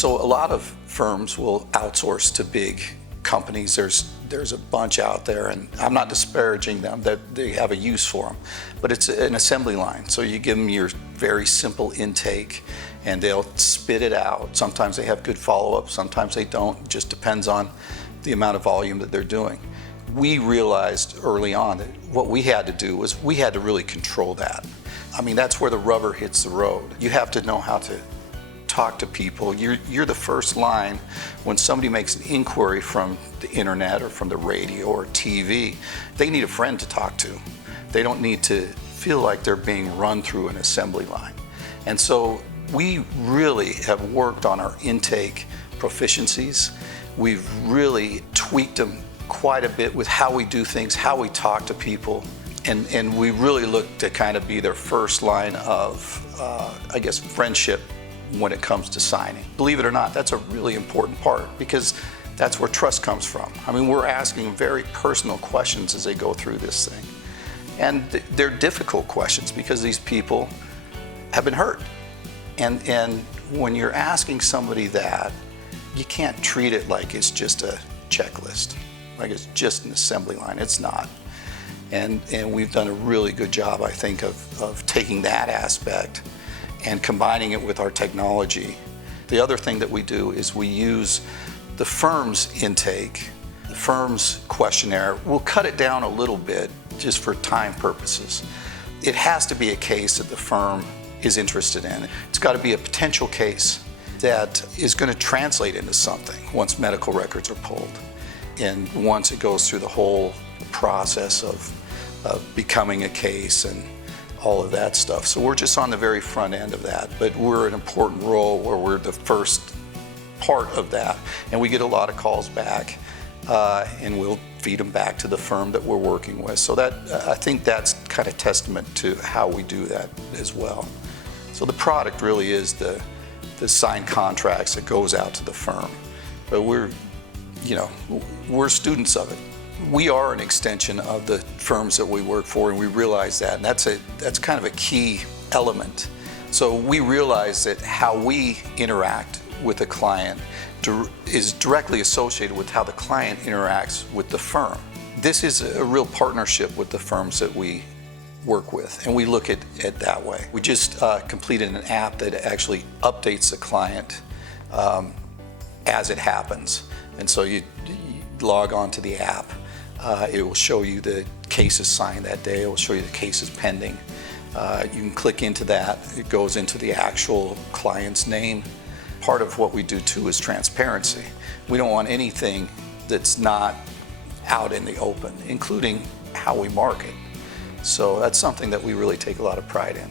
So a lot of firms will outsource to big companies. There's a bunch out there, and I'm not disparaging them, that they have a use for them, but it's an assembly line. So you give them your very simple intake and they'll spit it out. Sometimes they have good follow-up, sometimes they don't. It just depends on the amount of volume that they're doing. We realized early on that what we had to do was we had to really control that. I mean, that's where the rubber hits the road. You have to know how to talk to people. You're the first line when somebody makes an inquiry from the internet or from the radio or TV. They need a friend to talk to. They don't need to feel like they're being run through an assembly line. And so we really have worked on our intake proficiencies. We've really tweaked them quite a bit with how we do things, how we talk to people, and we really look to kind of be their first line of, I guess, friendship when it comes to signing. Believe it or not, that's a really important part because that's where trust comes from. I mean, we're asking very personal questions as they go through this thing. And they're difficult questions because these people have been hurt. And when you're asking somebody that, you can't treat it like it's just a checklist, like it's just an assembly line. It's not. And we've done a really good job, I think, of taking that aspect and combining it with our technology. The other thing that we do is we use the firm's intake, the firm's questionnaire. We'll cut it down a little bit just for time purposes. It has to be a case that the firm is interested in. It's got to be a potential case that is going to translate into something once medical records are pulled and once it goes through the whole process of becoming a case and all of that stuff. So we're just on the very front end of that, but we're an important role where we're the first part of that, and we get a lot of calls back and we'll feed them back to the firm that we're working with. So that I think that's kind of testament to how we do that as well. So the product really is the signed contracts that goes out to the firm, but we're students of it. We are an extension of the firms that we work for, and we realize that, and that's kind of a key element. So we realize that how we interact with a client is directly associated with how the client interacts with the firm. This is a real partnership with the firms that we work with, and we look at it that way. We just completed an app that actually updates the client as it happens. And so you log on to the app. It will show you the cases signed that day. It will show you the cases pending. You can click into that. It goes into the actual client's name. Part of what we do too is transparency. We don't want anything that's not out in the open, including how we market. So that's something that we really take a lot of pride in.